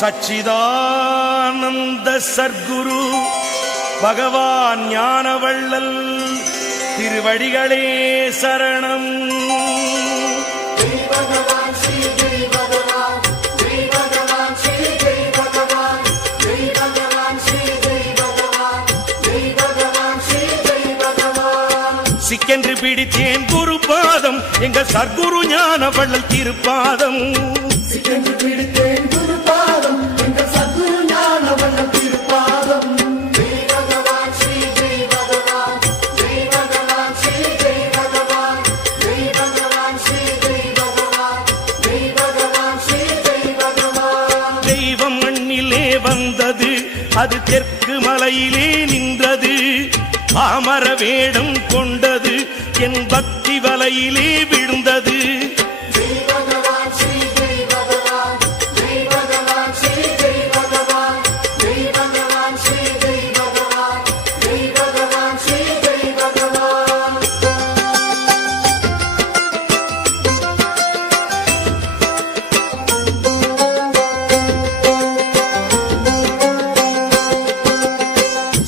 சச்சிதானந்த சர்க்குரு பகவான் ஞானவள்ளல் திருவடிகளே சரணம். சிக்கென்று பிடித்தேன் குரு பாதம் எங்க சர்க்குரு ஞானவள்ளல் திருப்பாதம். சிக்கென்று பிடித்தேன் குரு பாதம் எங்க சர்க்குரு ஞானவள்ளல் திருப்பாதம். ஜெய் பகவான் ஸ்ரீ ஜெய் பகவான் ஜெய் பகவான் ஸ்ரீ ஜெய் பகவான் ஜெய் பகவான் ஸ்ரீ ஜெய் பகவான் ஜெய் பகவான் ஸ்ரீ ஜெய் பகவான். தெய்வம் மண்ணிலே வந்தது அது தெற்கு மலையிலே நின்றது. பாமர வேடம் கொண்டது என் பக்தி வலையிலே விழுந்தது. ஜெய் பகவான் ஸ்ரீ ஜெய் பகவான் ஜெய் பகவான் ஸ்ரீ ஜெய் பகவான் ஜெய் பகவான் ஸ்ரீ ஜெய் பகவான் ஜெய் பகவான் ஸ்ரீ ஜெய் பகவான்.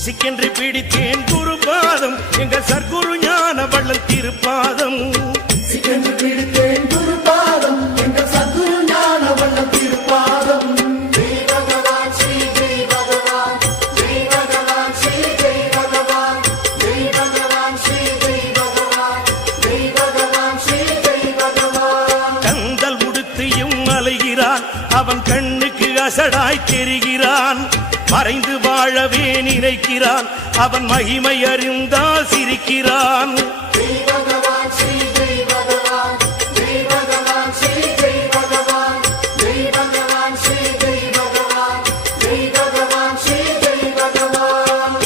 சிக்கென்று பிடித்தேன் குரு பாதம் எங்க சர்க்குரு ஞானவள்ளல் திருப்பாதம். சிக்கென்று பிடித்தேன் குரு பாதம் எங்க சர்க்குரு ஞானவள்ளல் திருப்பாதம். ஜெய் பகவான் ஸ்ரீ ஜெய் பகவான் ஜெய் பகவான் ஸ்ரீ ஜெய் பகவான் ஜெய் பகவான் ஸ்ரீ ஜெய் பகவான் ஜெய் பகவான் ஸ்ரீ ஜெய் பகவான். கந்தல் உடுத்தியும் அலைகிறான் அவன் கண்ணுக்கு அசடாய் தெரிகிறான். மறைந்து வாழவே நினைக்கிறான் அவன் மகிமை அறிந்தா சிரிக்கிறான். ஜெய் பகவான் ஸ்ரீ ஜெய் பகவான் ஜெய் பகவான் ஸ்ரீ ஜெய் பகவான் ஜெய் பகவான் ஸ்ரீ ஜெய் பகவான் ஜெய் பகவான் ஸ்ரீ ஜெய் பகவான்.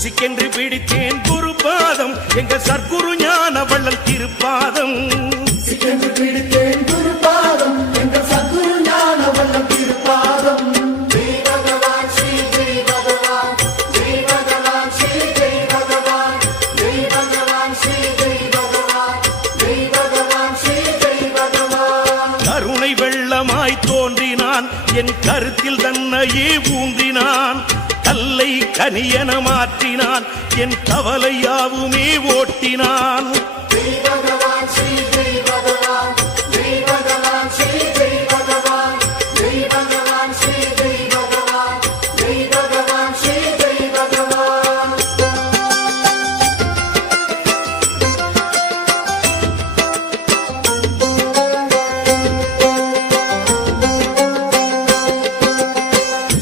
சிக்கென்று பிடித்தேன் குரு பாதம் எங்க சர்க்குரு ஞானவள்ளல் திருப்பாதம். சிக்கென்று பிடித்தேன் குரு பாதம் எங்க சர்க்குரு ஞானவள்ளல் திருப்பாதம். ஜெய் பகவான் ஸ்ரீ ஜெய் பகவான் ஜெய் பகவான் ஸ்ரீ ஜெய் பகவான் ஜெய் பகவான் ஸ்ரீ ஜெய் பகவான் ஜெய் பகவான் ஸ்ரீ ஜெய் பகவான். கருணை வெள்ளமாய் தோன்றினான் என் கருத்தில் தன்னையே ஊன்றினான். கல்லை கனியன மாற்றினான் என் கவலையாவுமே ஓட்டினான். ஜெய் பகவான் ஸ்ரீ ஜெய் பகவான் ஜெய் பகவான் ஸ்ரீ ஜெய் பகவான் ஜெய் பகவான் ஸ்ரீ ஜெய் பகவான் ஜெய் பகவான் ஸ்ரீ ஜெய் பகவான்.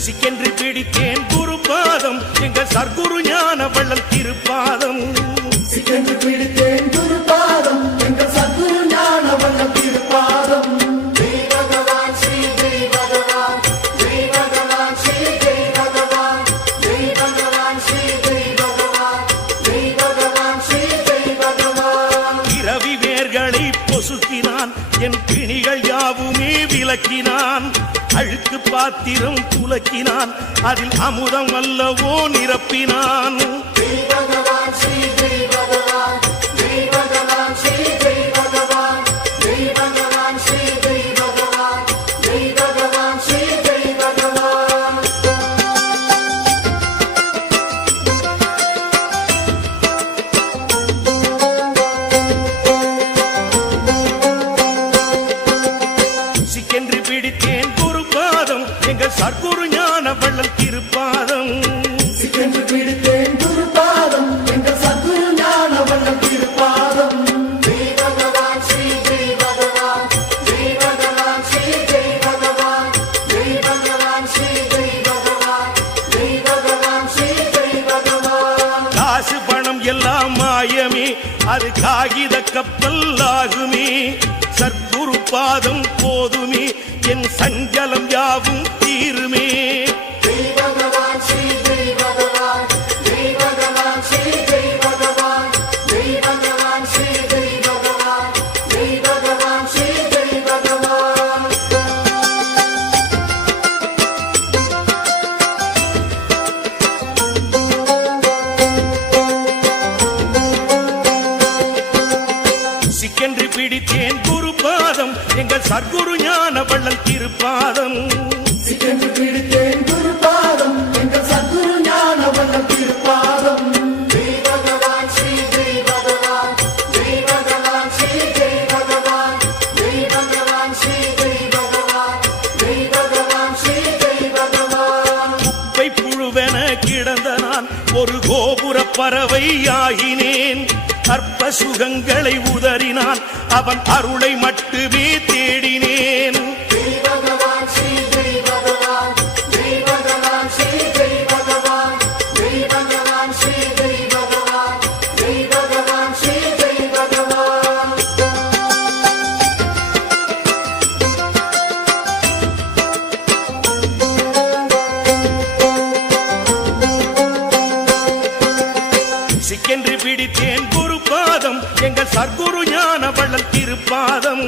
சிக்கென்று பிடித்தேன் குரு பாதம் எங்க சர்க்குரு ஞானவள்ளல் திருப்பாதம். சிக்கென்று பிடித்தேன் குரு பாதம் எங்க சர்க்குரு ஞானவள்ளல் திருப்பாதம். ஜெய் பகவான் ஸ்ரீ ஜெய் பகவான் ஜெய் பகவான் ஸ்ரீ ஜெய் பகவான் ஜெய் பகவான் ஸ்ரீ ஜெய் பகவான் ஜெய் பகவான் ஸ்ரீ ஜெய் பகவான். இரவி வேர்களை பொசுக்கினான் என் பிணிகள் யாவுமே விலக்கினான். அழுக்கு பாத்திரம் துலக்கினான் அதில் அமுதம் அல்லவோ நிரப்பினான். ஜெய் பகவான் ஸ்ரீ ஜெய் பகவான் ஜெய் பகவான் ஸ்ரீ ஜெய் பகவான் ஜெய் பகவான் ஸ்ரீ ஜெய் பகவான் ஜெய் பகவான் ஸ்ரீ ஜெய் பகவான். சிக்கென்று பிடித்தேன் குரு பாதம் எங்க சர்க்குரு ஞானவள்ளல் திருப்பாதம். சிக்கென்று பிடித்தேன் குரு பாதம் எங்க சர்க்குரு ஞானவள்ளல் திருப்பாதம். ஜெய் பகவான் ஸ்ரீ ஜெய் பகவான் ஜெய் பகவான் ஸ்ரீ ஜெய் பகவான் ஜெய் பகவான் ஸ்ரீ ஜெய் பகவான் ஜெய் பகவான் ஸ்ரீ ஜெய் பகவான். காசு பணம் எல்லாம் மாயமே அது காகித கப்பல் ஆகுமே. சர்க்குரு பாதம் போதுமே என் சஞ்சலம் யாவும் தீருமே. ஜெய் பகவான் ஸ்ரீ ஜெய் பகவான் ஜெய் பகவான் ஸ்ரீ ஜெய் பகவான் ஜெய் பகவான் ஸ்ரீ ஜெய் பகவான் ஜெய் பகவான் ஸ்ரீ ஜெய் பகவான். எங்கள் சர்க்குரு ஞான வள்ளல் திருப்பாதம் சிக்கென்று பிடித்தேன் குருபாதம் எங்கள் சத்குரு ஞான வள்ளல் திருப்பாதம் ஜெய் பகவான் ஸ்ரீ ஜெய் பகவான் ஜெய் பகவான் ஸ்ரீ ஜெய் பகவான் ஜெய் பகவான் ஸ்ரீ ஜெய் பகவான் ஜெய் பகவான் ஸ்ரீ ஜெய் பகவான் குப்பை புழுவென கிடந்த நான் ஒரு கோபுர பறவை ஆகினேன் அற்ப சுகங்களை உதறினான் அவன் அருளை மட்டுமே தேடினேன் ஜெய் பகவான் ஸ்ரீ ஜெய் பகவான் ஜெய் பகவான் ஸ்ரீ ஜெய் பகவான் ஜெய் பகவான் ஸ்ரீ ஜெய் பகவான் ஜெய் பகவான் ஸ்ரீ ஜெய் பகவான் சிக்கென்று பிடித்தேன் குருபாதம் எங்கள் சர்க்குரு ஞான வள்ளல் திருப்பாதம்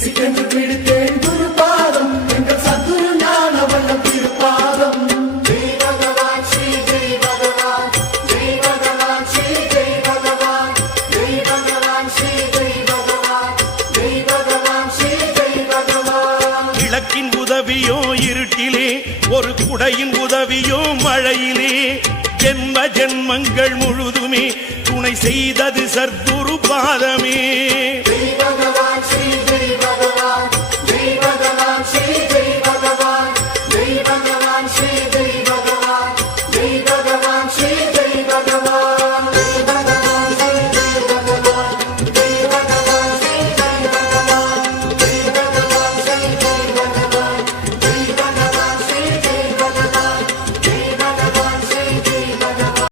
சிக்கென்று பிடித்தேன் குருபாதம் எங்கள் சத்குரு ஞான வள்ளல் திருப்பாதம் ஜெய் பகவான் ஸ்ரீ ஜெய் பகவான் ஜெய் பகவான் ஸ்ரீ ஜெய் பகவான் ஜெய் பகவான் ஸ்ரீ ஜெய் பகவான் ஜெய் பகவான் ஸ்ரீ ஜெய் பகவான் விளக்கின் உதவியோ இருட்டிலே ஒரு குடையின் உதவியோ மழையிலே ஜென்ம ஜென்மங்கள் முழுதுமே துணை செய்தது சர்க்குரு பாதமே ஜெய் பகவான்